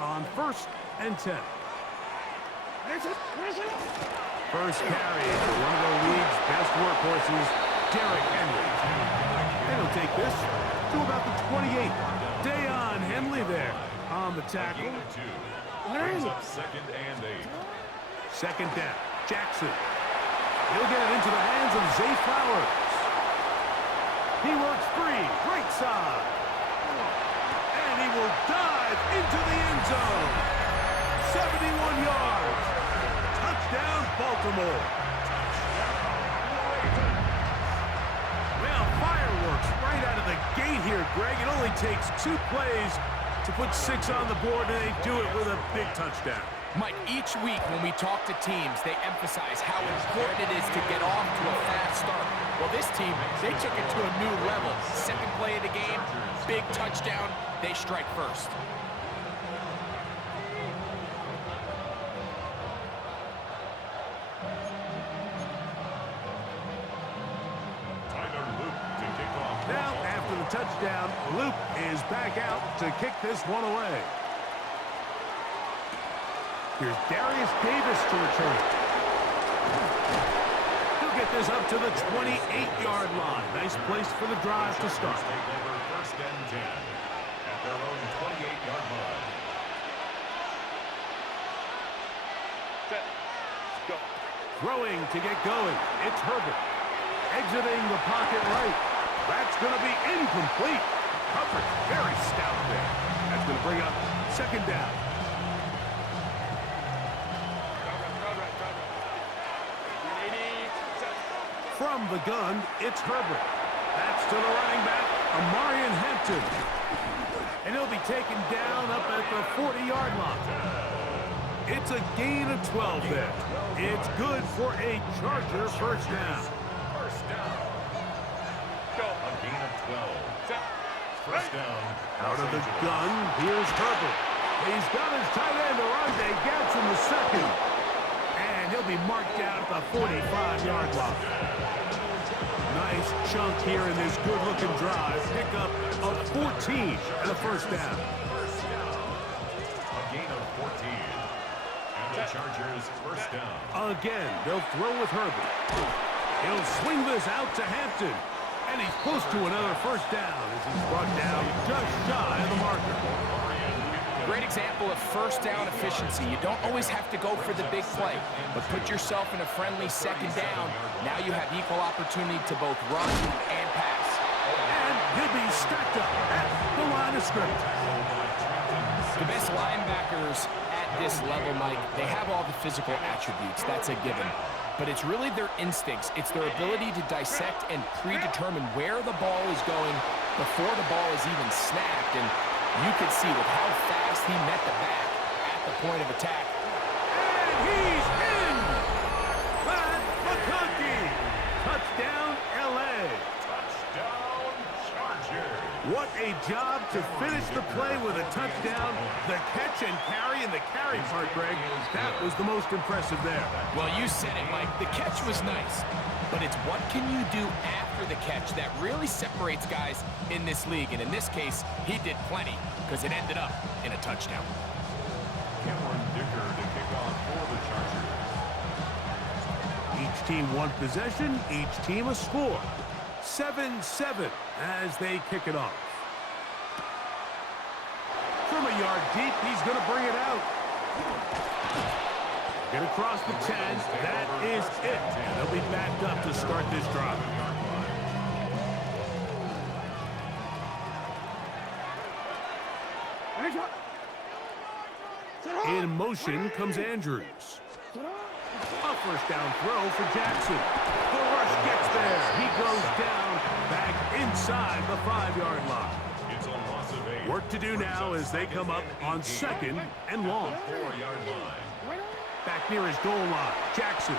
on 1st and 10. First carry for one of the league's best workhorses, Derrick Henry. And he'll take this to about the 28. Dayon Henley there on the tackle. Brings up 2nd and 8. Second down, Jackson. He'll get it into the hands of Zay Flowers. He works free, right side. And he will dive into the end zone. 71 yards. Touchdown, Baltimore. Well, fireworks right out of the gate here, Greg. It only takes 2 plays to put 6 on the board, and they do it with a big touchdown. Mike, each week when we talk to teams, they emphasize how important it is to get off to a fast start. Well, this team, they took it to a new level. Second play of the game, big touchdown, they strike first. Now, after the touchdown, Luke is back out to kick this one away. Here's Darius Davis to return. He'll get this up to the 28-yard line. Nice place for the drive to start. Take over 1st and 10 at their own 28-yard line. Set. Go. Throwing to get going. It's Herbert. Exiting the pocket right. That's going to be incomplete. Coverage very stout there. That's going to bring up 2nd down. From the gun, it's Herbert. That's to the running back, Amarian Hampton. And he'll be taken down up at the 40-yard line. It's a gain of 12 there. It's good for a Charger first down. First down. Go. A gain of 12. First down. Out of the gun, here's Herbert. He's got his tight end, Arande Gadsden the second. And he'll be marked down at the 45-yard line. Nice chunk here in this good-looking drive. Pick up of 14 and a first down. First down. A gain of 14. And the Chargers first down. Again, they'll throw with Herbert. He'll swing this out to Hampton. And he's close to another first down as he's brought down just shy of the marker. Great example of first down efficiency. You don't always have to go for the big play, but put yourself in a friendly 2nd down. Now you have equal opportunity to both run and pass. And he'll be stacked up at the line of scrimmage. The best linebackers at this level, Mike, they have all the physical attributes. That's a given. But it's really their instincts. It's their ability to dissect and predetermine where the ball is going before the ball is even snapped. And you could see with how fast he met the back at the point of attack. And he's in! Pat McConkey! Touchdown, L.A. Touchdown, Chargers. What a job to finish the play with a touchdown. The catch and carry, and the carry part, Greg, that was the most impressive there. Well, you said it, Mike. The catch was nice. But it's what can you do after the catch that really separates guys in this league. And in this case, he did plenty because it ended up in a touchdown. Cameron Dicker to kick off for the Chargers. Each team one possession, each team a score. 7-7 as they kick it off. From a yard deep, he's going to bring it out. Get across the 10. That is it. And they'll be backed up to start this drive. In motion comes Andrews. A first down throw for Jackson. The rush gets there. He goes down back inside the 5-yard line. It's a loss of 8. Work to do now as they come up on 2nd and long. 4-yard line. Back near his goal line, Jackson.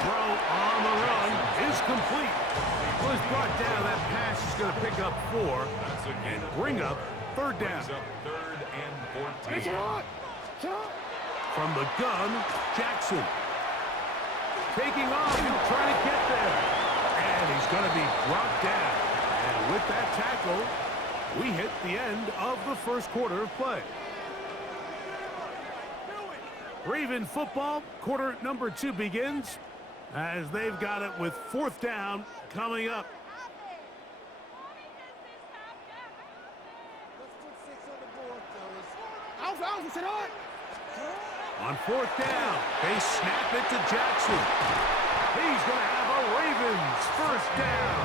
Throw on the run is complete. Was brought down. That pass is going to pick up 4 and bring up 3rd down. Brings up 3rd and 14. From the gun, Jackson. Taking off and trying to get there. And he's going to be brought down. And with that tackle, We hit the end of the first quarter of play. Raven football, quarter number 2 begins as they've got it with 4th down coming up. On 4th down, they snap it to Jackson. He's going to have a Ravens first down,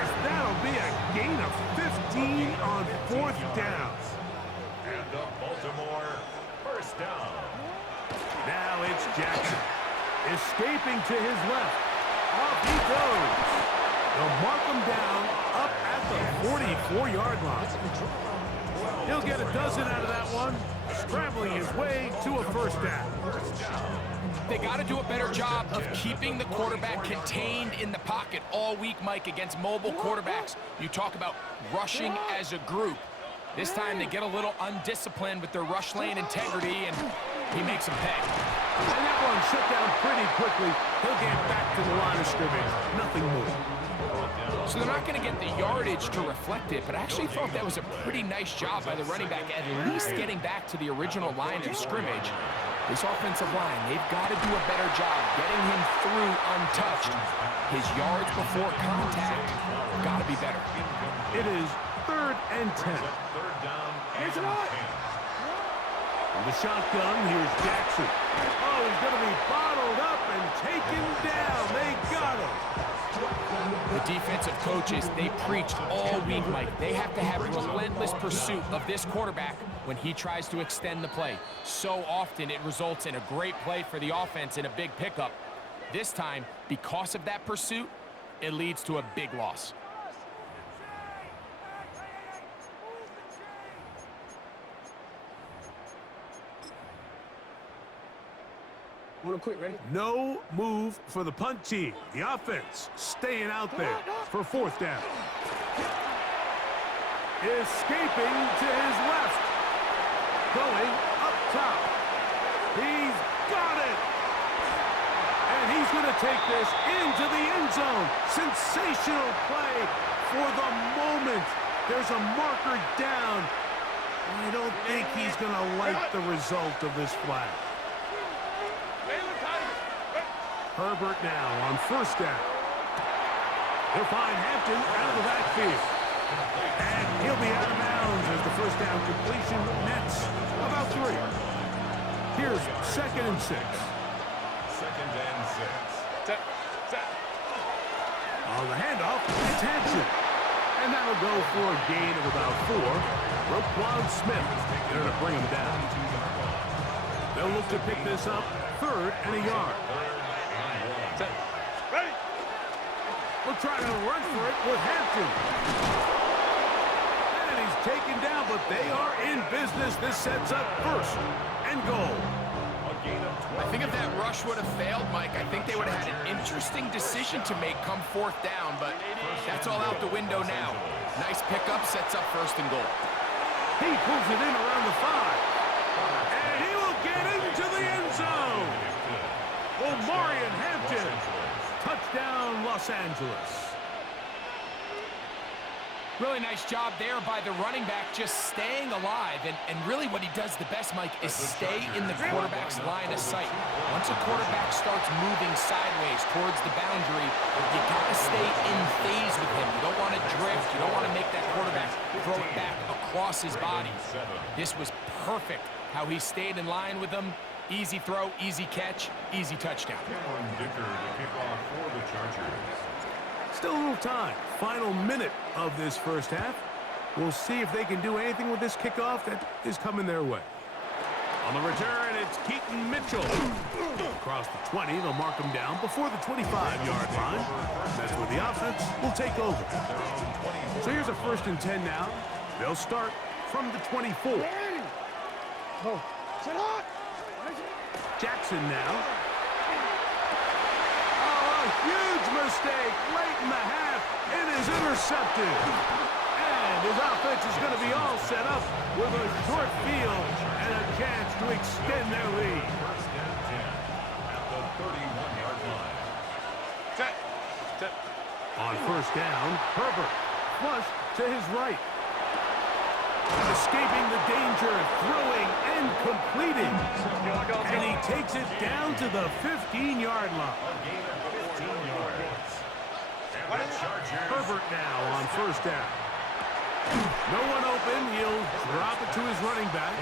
as that'll be a gain of 15 on 4th down. And the Baltimore first down. Now it's Jackson. Escaping to his left. Off he goes. They'll mark him down up at the 44-yard line. He'll get a dozen out of that one, scrambling his way to a first down. They got to do a better job of keeping the quarterback contained in the pocket all week, Mike, against mobile quarterbacks. You talk about rushing as a group. This time they get a little undisciplined with their rush lane integrity, and he makes them pay. And that one shut down pretty quickly. He'll get back to the line of scrimmage. Nothing more. So they're not going to get the yardage to reflect it, but I actually thought that was a pretty nice job by the running back, at least getting back to the original line of scrimmage. This offensive line, they've got to do a better job getting him through untouched. His yards before contact got to be better. It is 3rd and 10. Here's an eye. From the shotgun, here's Jackson. Oh, he's going to be bottled up and taken down. They got him. The defensive coaches, they preached all week, Mike. They have to have relentless pursuit of this quarterback when he tries to extend the play. So often it results in a great play for the offense and a big pickup. This time, because of that pursuit, it leads to a big loss. No move for the punt team. The offense staying out there for 4th down. Escaping to his left. Going up top. He's got it. And he's going to take this into the end zone. Sensational play for the moment. There's a marker down. I don't think he's going to like the result of this flag. Herbert now on 1st down. He'll find Hampton out of the backfield. And he'll be out of bounds as the first down completion nets about 3. Here's 2nd and 6. 2nd and 6. Set. On the handoff, it's Hampton. And that'll go for a gain of about 4. Roquan Smith there to bring him down. They'll look to pick this up 3rd and a yard. Ready. We'll try to run for it with Hampton. And he's taken down, but they are in business. This sets up 1st and goal. I think if that rush would have failed, Mike, I think they would have had an interesting decision to make come 4th down, but that's all out the window now. Nice pickup, sets up 1st and goal. He pulls it in around the 5. And he will get into the end zone. Omarion Hampton. Touchdown, Los Angeles. Really nice job there by the running back, just staying alive. And really what he does the best, Mike, is stay in the quarterback's line of sight. Once a quarterback starts moving sideways towards the boundary, you got to stay in phase with him. You don't want to drift. You don't want to make that quarterback throw it back across his body. This was perfect, how he stayed in line with them. Easy throw, easy catch, easy touchdown. Cameron Dicker to kick off for the Chargers. Still a little time. Final minute of this first half. We'll see if they can do anything with this kickoff that is coming their way. On the return, it's Keaton Mitchell. Across the 20, they'll mark him down before the 25-yard line. That's where the offense will take over. So here's a 1st and 10 now. They'll start from the 24. Jackson now. Oh, a huge mistake late in the half. It is intercepted. And his offense is going to be all set up with a short field and a chance to extend their lead. 1st and 10 at the 31-yard line. Set. On 1st down, Herbert flush to his right. Escaping the danger, throwing and completing. And he takes it down to the 15-yard line. Herbert now on first down. No one open. He'll drop it to his running back.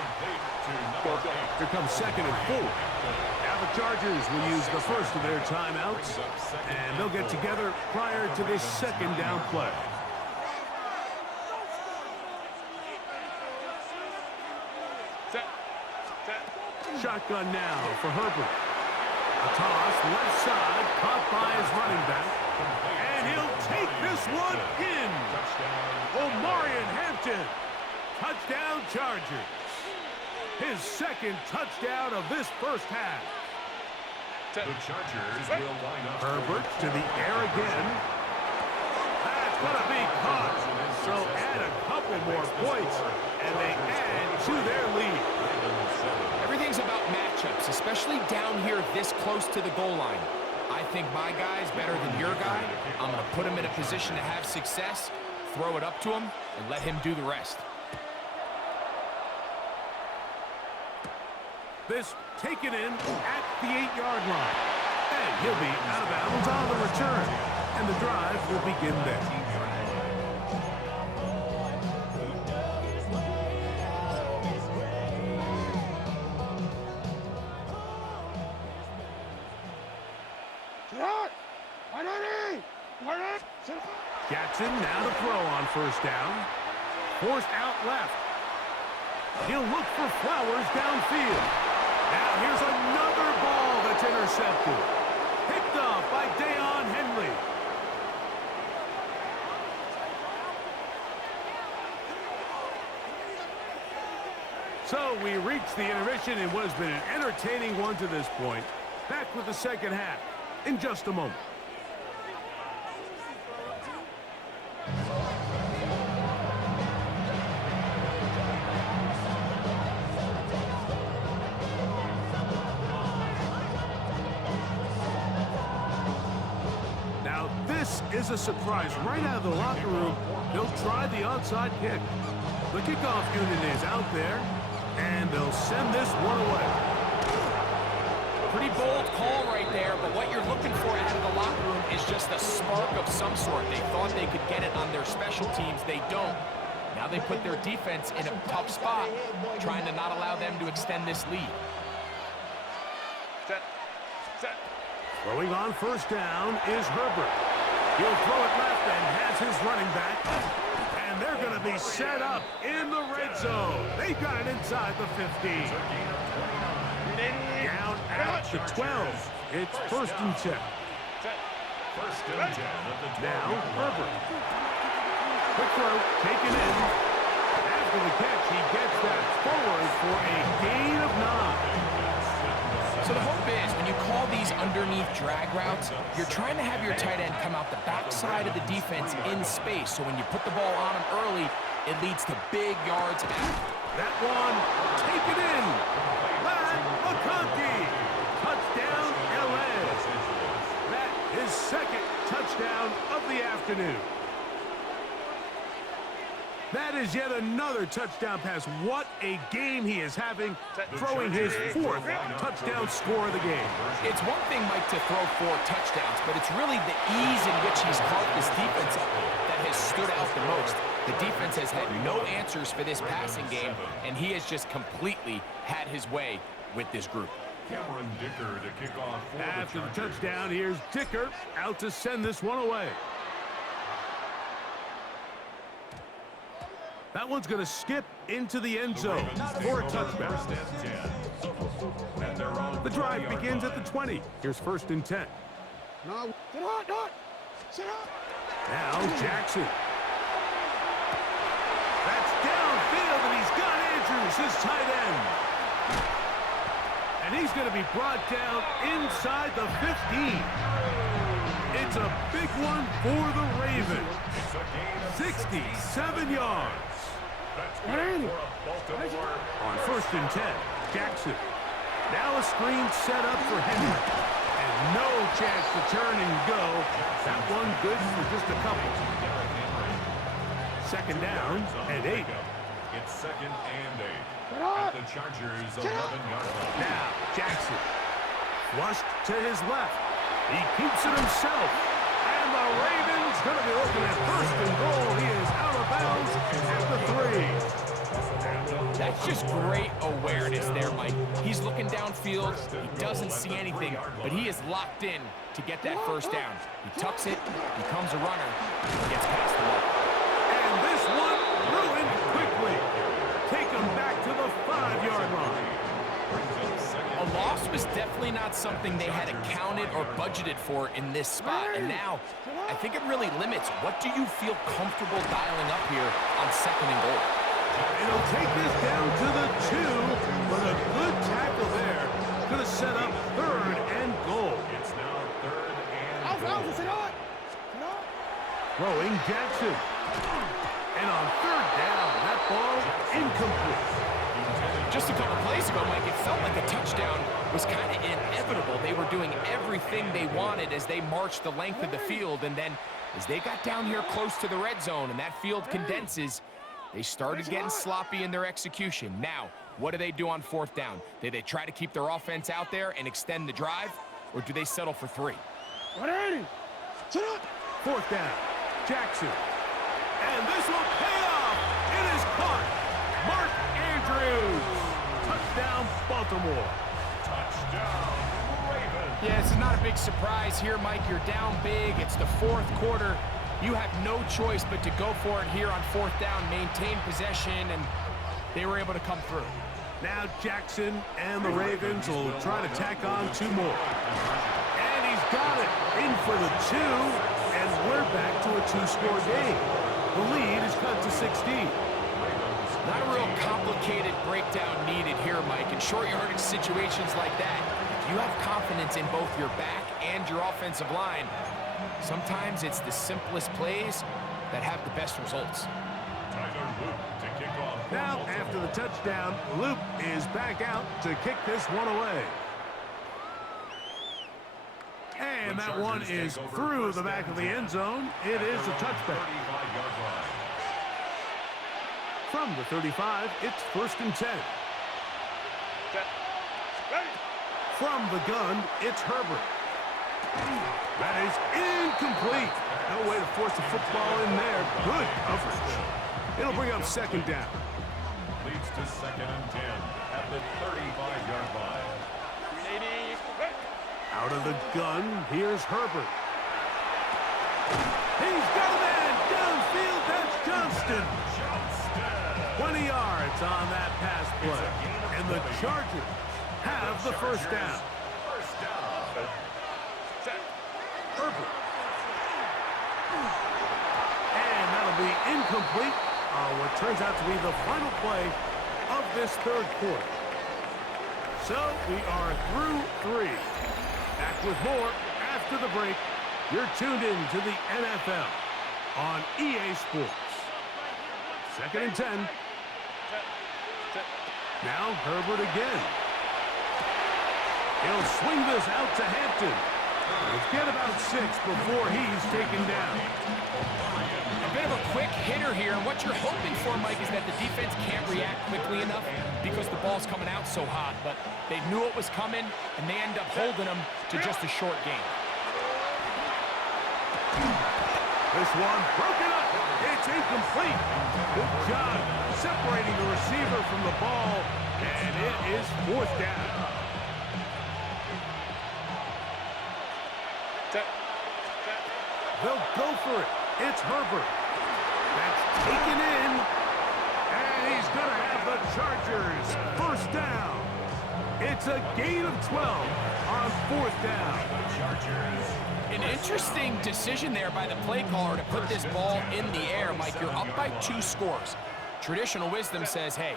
Here comes second and 4. Now the Chargers will use the first of their timeouts, and they'll get together prior to this second down play. Shotgun now for Herbert. A toss, left side, caught by his running back. And he'll take this one in. Omarion Hampton. Touchdown Chargers. His second touchdown of this first half. The Chargers will line up. Herbert to the air again. That's going to be caught. So add a couple more points, and they add to their lead. Everything's about matchups, especially down here this close to the goal line. I think my guy's better than your guy. I'm going to put him in a position to have success, throw it up to him, and let him do the rest. This taken in at the 8-yard line. And he'll be out of bounds on the return. And the drive will begin there. Jackson now to throw on first down. Forced out left. He'll look for Flowers downfield. Now here's another ball that's intercepted. Picked off by Deion Henley. So we reach the intermission in what has been an entertaining one to this point. Back with the second half in just a moment. This is a surprise. Right out of the locker room, they'll try the onside kick. The kickoff unit is out there, and they'll send this one away. Pretty bold call right there, but what you're looking for out of the locker room is just a spark of some sort. They thought they could get it on their special teams. They don't. Now they put their defense in a tough spot, trying to not allow them to extend this lead. Throwing on first down is Herbert. He'll throw it left and has his running back. And they're going to be set up in the red zone. They got it inside the 15. Down at the 12. It's first and 10. First and 10 at the 12. Now Herbert. Quick throw, taken in. After the catch, he gets that forward for a gain of 9. So the hope is when you call these underneath drag routes, you're trying to have your tight end come out the backside of the defense in space. So when you put the ball on him early, it leads to big yards after. That one, taken in. Matt McConkey. Touchdown, LA. That is second touchdown of the afternoon. That is yet another touchdown pass. What a game he is having, throwing his fourth touchdown score of the game. It's one thing, Mike, to throw 4 touchdowns, but it's really the ease in which he's carved this defense up that has stood out the most. The defense has had no answers for this passing game, and he has just completely had his way with this group. Cameron Dicker to kick off for After the touchdown, here's Dicker out to send this one away. That one's going to skip into the end zone for a touchdown. The drive begins at the 20. Here's first and 10. Now Jackson. That's downfield, and he's got Andrews, his tight end. And he's going to be brought down inside the 15. It's a big one for the Ravens. 67 yards. On first and 10, Jackson. Now a screen set up for Henry. And no chance to turn and go. That one good for just a couple. Second down and 8. It's 2nd and 8 at the Chargers' 11-yard line. Now, Jackson. Flushed to his left. He keeps it himself. And the Ravens going to be looking at 1st and goal. He is out of bounds at the 3. That's just great awareness there, Mike. He's looking downfield. He doesn't see anything, but he is locked in to get that 1st down. He tucks it, becomes a runner, and gets past the wall. And this one ruined quickly. Take him back to the 5-yard line. A loss was definitely not something they had accounted or budgeted for in this spot. And now, I think it really limits what do you feel comfortable dialing up here on 2nd and goal. And he'll take this down to the 2, but a good tackle there. Going to set up 3rd and goal. It's now 3rd and goal. Throwing Jackson. And on 3rd down, that ball incomplete. Just a couple plays ago, Mike, it felt like a touchdown was kind of inevitable. They were doing everything they wanted as they marched the length of the field, and then as they got down here close to the red zone and that field condenses, they started getting sloppy in their execution. Now, what do they do on 4th down? Do they try to keep their offense out there and extend the drive, or do they settle for 3? 4th down, Jackson. And this will pay off. It is caught. Mark Andrews. Touchdown, Baltimore. Touchdown, Ravens. Yeah, it's not a big surprise here, Mike. You're down big. It's the 4th quarter. You have no choice but to go for it here on 4th down, maintain possession, and they were able to come through. Now Jackson and the Ravens will try to tack on 2 more. And he's got it. In for the 2, and we're back to a 2-score game. The lead is cut to 16. Not a real complicated breakdown needed here, Mike. In short yardage situations like that, if you have confidence in both your back and your offensive line, sometimes it's the simplest plays that have the best results. Now, after the touchdown, Luke is back out to kick this one away. And that one is through the back of the end zone. It is a touchback. From the 35, it's 1st and 10. From the gun, it's Herbert. That is incomplete. No way to force the football in there. Good coverage. It'll bring up 2nd down. Leads to 2nd and 10 at the 35-yard line. Out of the gun, here's Herbert. He's got a man downfield. That's Johnston. 20 yards on that pass play. And the Chargers have the 1st down. Herbert. And that'll be incomplete on what turns out to be the final play of this 3rd quarter. So we are through 3. Back with more after the break. You're tuned in to the NFL on EA Sports. 2nd and 10. Now Herbert again. He'll swing this out to Hampton. Let's get about 6 before he's taken down. A bit of a quick hitter here, and what you're hoping for, Mike, is that the defense can't react quickly enough because the ball's coming out so hot. But they knew it was coming, and they end up holding them to just a short gain. This one broken up. It's incomplete. Good job separating the receiver from the ball, and it is 4th down. They'll go for it. It's Herbert. That's taken in. And he's going to have the Chargers 1st down. It's a gain of 12 on 4th down. An interesting decision there by the play caller to put this ball in the air. Mike, you're up by 2 scores. Traditional wisdom says, hey,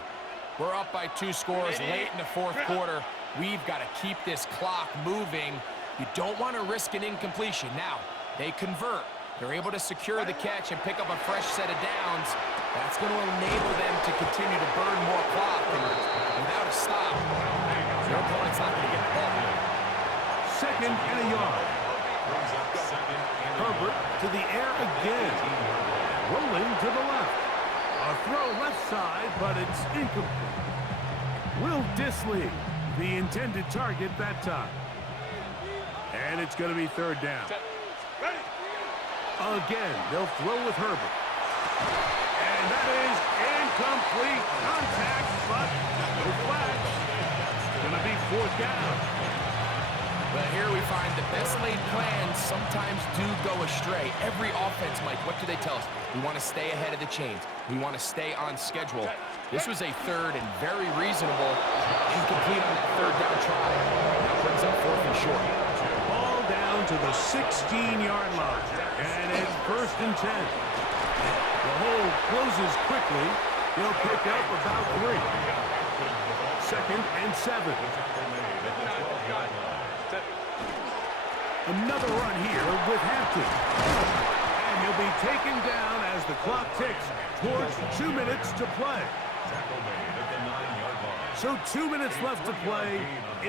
we're up by 2 scores late in the 4th quarter. We've got to keep this clock moving. You don't want to risk an incompletion. Now, they convert. They're able to secure the catch and pick up a fresh set of downs. That's going to enable them to continue to burn more clock. And without a stop, their opponent's not going to get the ball. 2nd and a yard. Herbert to the air again. Rolling to the left. A throw the left side, but it's incomplete. Will Disley, the intended target that time. And it's going to be third down. Again, they'll throw with Herbert. And that is incomplete contact, but no flags. Going to be fourth down. But here we find the best laid plans sometimes do go astray. Every offense, Mike, what do they tell us? We want to stay ahead of the chains. We want to stay on schedule. This was a third and very reasonable incomplete on that third down try. That brings up fourth and short. Ball down to the 16-yard line. And it's first and 10. The hole closes quickly. He'll pick up about 3. Second and 7. Another run here with Hampton. And he'll be taken down as the clock ticks towards 2 minutes to play. So 2 minutes left to play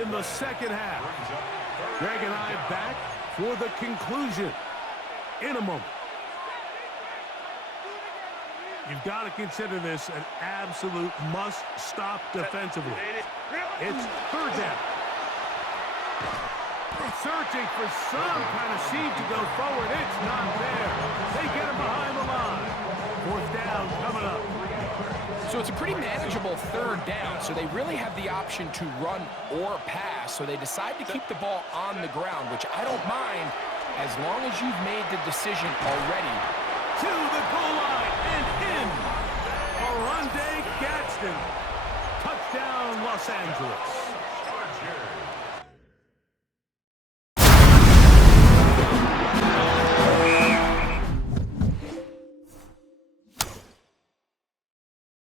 in the second half. Greg and I back for the conclusion in a moment. You've got to consider this an absolute must-stop defensively. It's third down. Searching for some kind of seed to go forward. It's not there. They get him behind the line. Fourth down coming up. So it's a pretty manageable third down, so they really have the option to run or pass, so they decide to keep the ball on the ground, which I don't mind as long as you've made the decision already. To the goal line and in. Oronde Gadsden. Touchdown, Los Angeles.